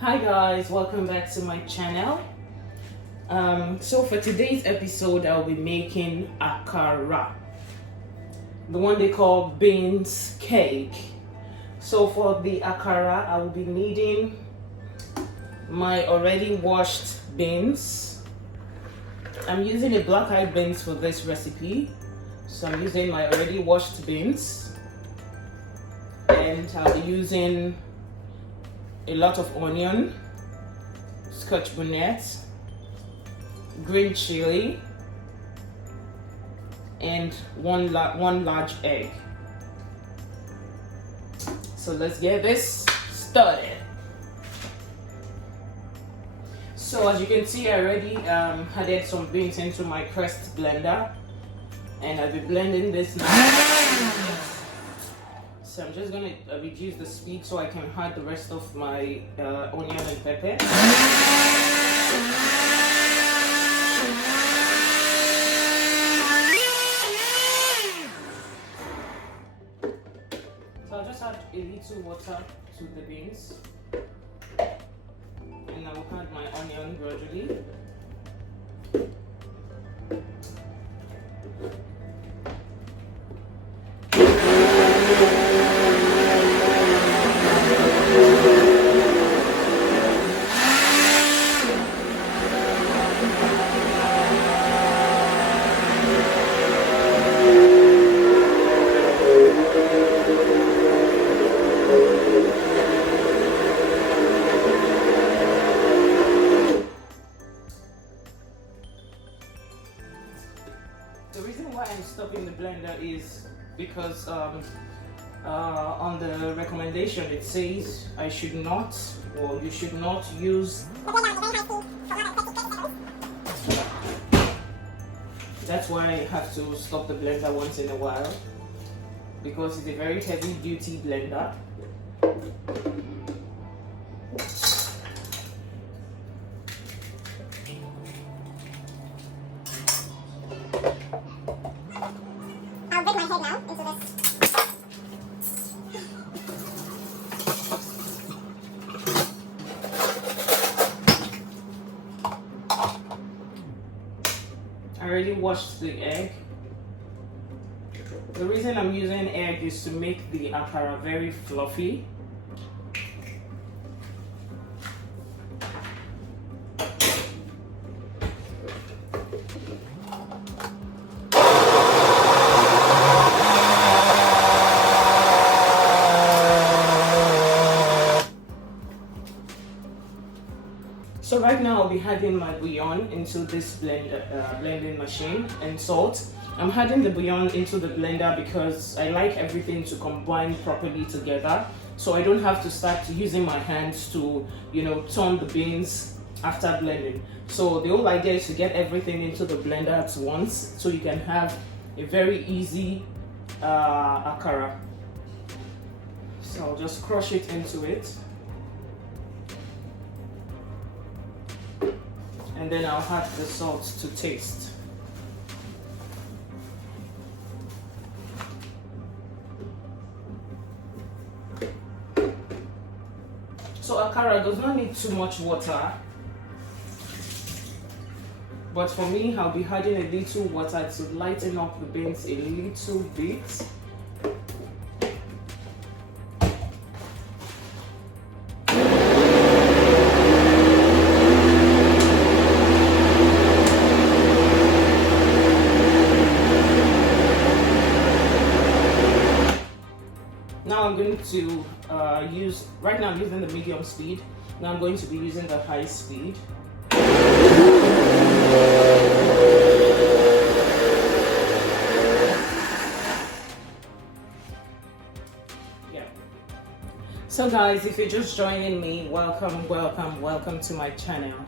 Hi guys, welcome back to my channel. So for today's episode, I'll be making Akara, the one they call beans cake. So for the Akara, I will be needing my already washed beans. I'm using a black-eyed beans for this recipe. So I'm using my already washed beans, and I'll be using a lot of onion, scotch bonnet, green chili, and one large egg. So let's get this started. So as you can see, I already added some beans into my pressed blender, and I'll be blending this now. So I'm just going to reduce the speed so I can add the rest of my onion and pepper. So I'll just add a little water to the beans, and I will add my onion gradually. The reason why I'm stopping the blender is because on the recommendation it says I should not, or you should not use. That's why I have to stop the blender once in a while, because it's a very heavy duty blender. I'll dip my head now into this. I already washed the egg. The reason I'm using egg is to make the akara very fluffy. So right now I'll be adding my bouillon into this blending machine, and salt. I'm adding the bouillon into the blender because I like everything to combine properly together, so I don't have to start using my hands to, turn the beans after blending. So the whole idea is to get everything into the blender at once, so you can have a very easy akara. So I'll just crush it into it. And then I'll add the salt to taste. So akara does not need too much water, but for me, I'll be adding a little water to lighten up the beans a little bit. Now I'm going to right now I'm using the medium speed. Now I'm going to be using the high speed. Yeah. So guys, if you're just joining me, welcome to my channel.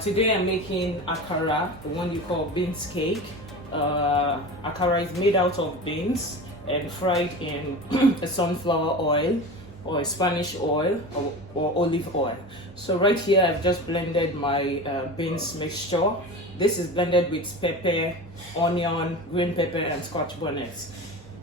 Today I'm making akara, the one you call beans cake. Akara is made out of beans and fried in a sunflower oil or a Spanish oil or olive oil. So right here I've just blended my beans mixture. This is blended with pepper, onion, green pepper and scotch bonnet.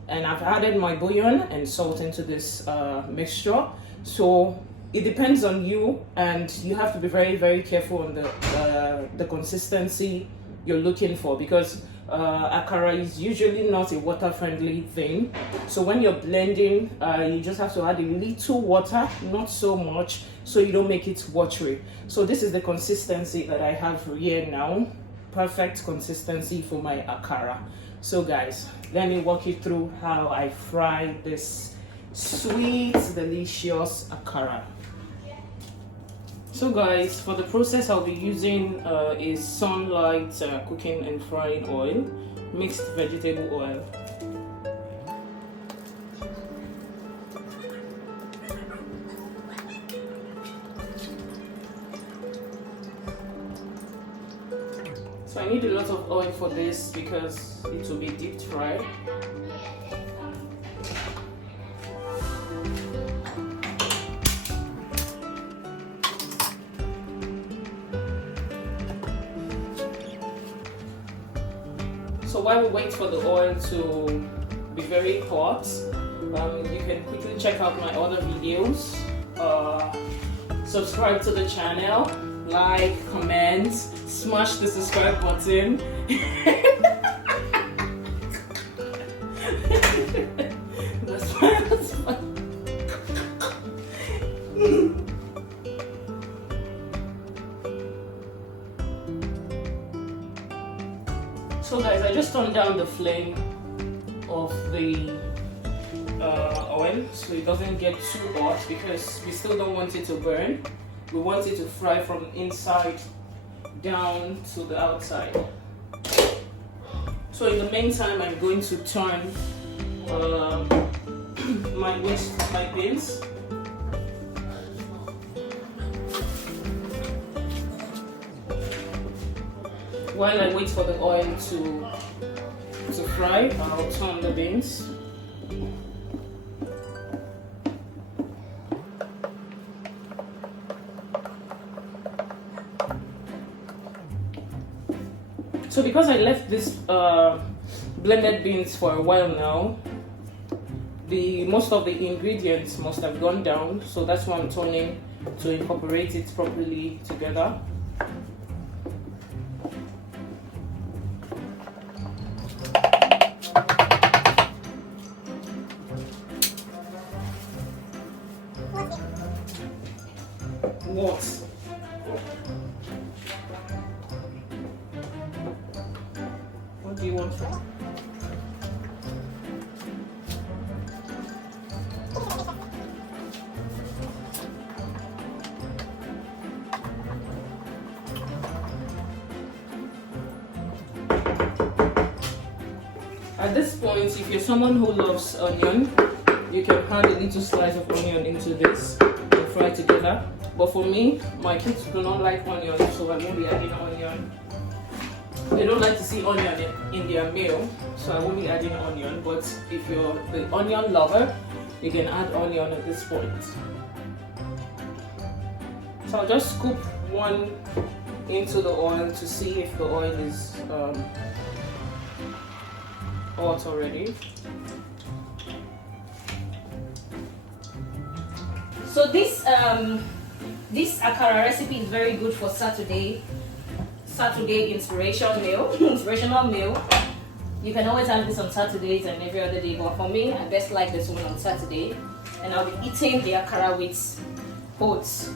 And I've added my bouillon and salt into this mixture. So it depends on you, and you have to be very, very careful on the consistency you're looking for, because akara is usually not a water friendly thing. So when you're blending, you just have to add a little water, not so much, so you don't make it watery. So this is the consistency that I have here now. Perfect consistency for my akara. So guys, let me walk you through how I fry this sweet, delicious akara. So guys, for the process I'll be using is sunlight cooking and frying oil, mixed vegetable oil. So I need a lot of oil for this because it will be deep fried. So while we wait for the oil to be very hot, you can quickly check out my other videos. Subscribe to the channel, like, comment, smash the subscribe button. That's fine, that's fine. So guys, I just turned down the flame of the oil so it doesn't get too hot, because we still don't want it to burn. We want it to fry from inside down to the outside. So in the meantime, I'm going to turn my beans. While I wait for the oil to fry, I'll turn the beans. So because I left this blended beans for a while now, most of the ingredients must have gone down, so that's why I'm turning to incorporate it properly together. What? What do you want from? At this point, if you're someone who loves onion, you can add a little slice of onion into this and fry together. But for me, my kids do not like onion, so I won't be adding onion. They don't like to see onion in their meal, so I won't be adding onion. But if you're the onion lover, you can add onion at this point. So I'll just scoop one into the oil to see if the oil is hot already. So this akara recipe is very good for Saturday inspirational meal. You can always have this on Saturdays and every other day, but for me, I best like this one on Saturday. And I'll be eating the akara with oats.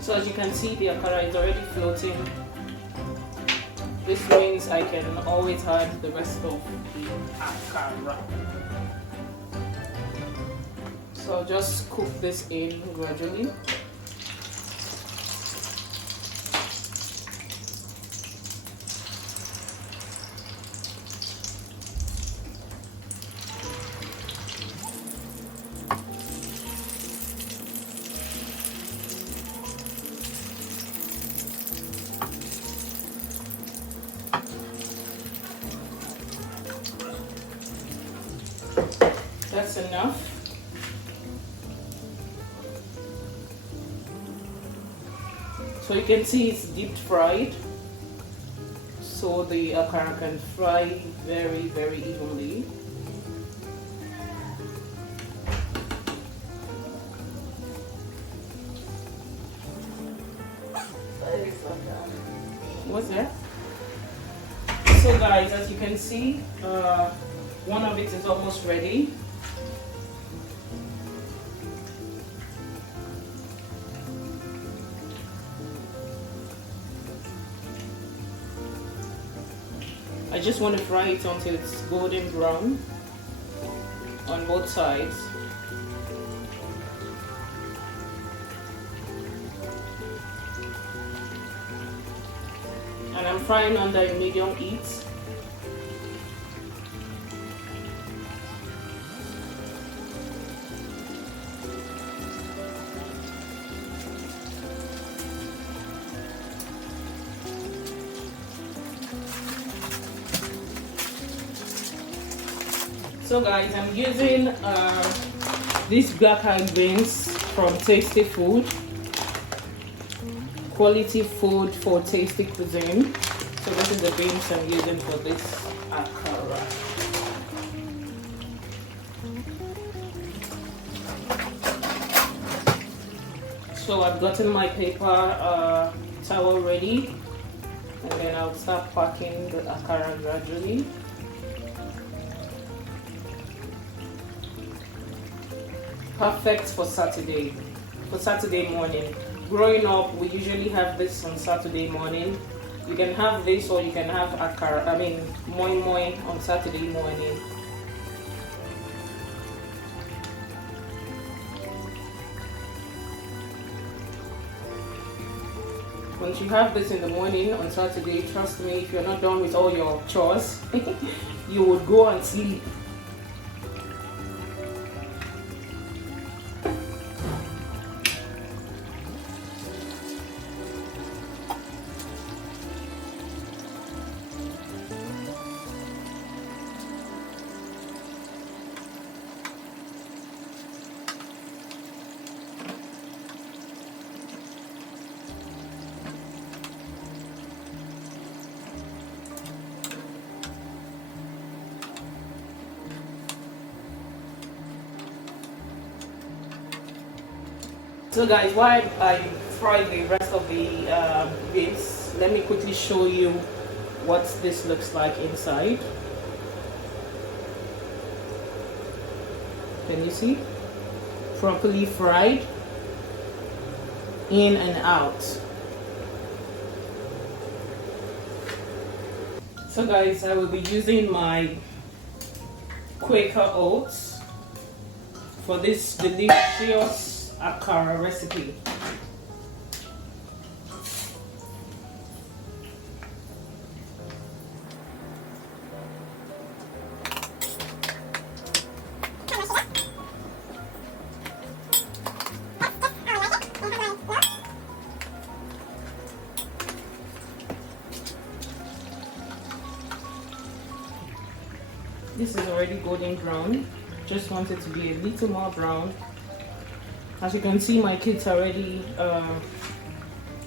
So as you can see, the akara is already floating. This means I can always add the rest of the akara. So I'll just cook this in gradually. That's enough. So you can see it's deep fried, so the akara can fry very, very evenly. What's that? So guys, as you can see, one of it is almost ready. I just want to fry it until it's golden brown on both sides. And I'm frying under a medium heat. So guys, I'm using these black eyed beans from Tasty Food. Quality food for tasty cuisine. So this is the beans I'm using for this akara. So I've gotten my paper towel ready, and then I'll start packing the akara gradually. Perfect for Saturday morning. Growing up, we usually have this on Saturday morning. You can have this, or you can have akara, moi moi on Saturday morning. Once you have this in the morning on Saturday, trust me, if you're not done with all your chores, you would go and sleep. So guys, while I fry the rest of the beans, let me quickly show you what this looks like inside. Can you see? Properly fried, in and out. So guys, I will be using my Quaker oats for this delicious akara recipe. This is already golden brown. Just want it to be a little more brown. As you can see, my kids are already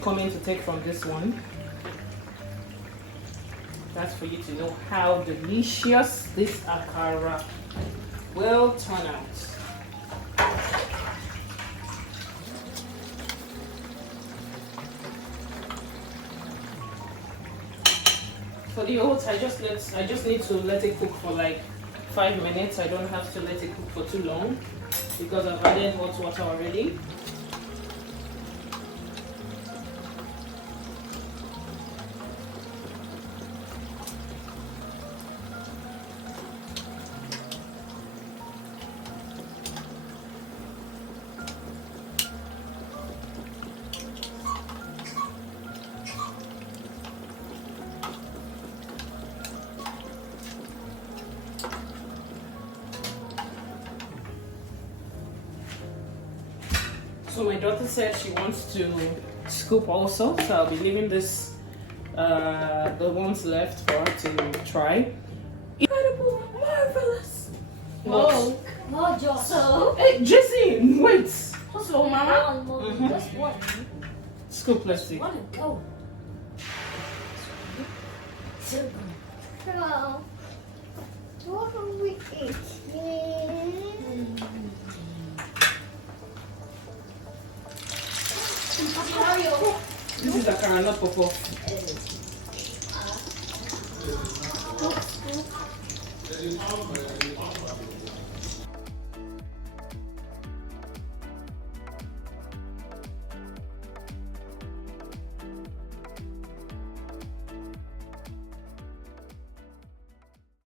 coming to take from this one. That's for you to know how delicious this akara will turn out. For the oats, I just need to let it cook for like 5 minutes. I don't have to let it cook for too long, because I've added hot water already. So my daughter said she wants to scoop also, so I'll be leaving this, the ones left for her to try. Incredible, marvelous. Oh. No, just. So, Hey, Jesse, wait. so Mama. Mhm. Just one. Scoop, let's see. Wanna go? Girl, what are we eating? This is Akara, not Popo.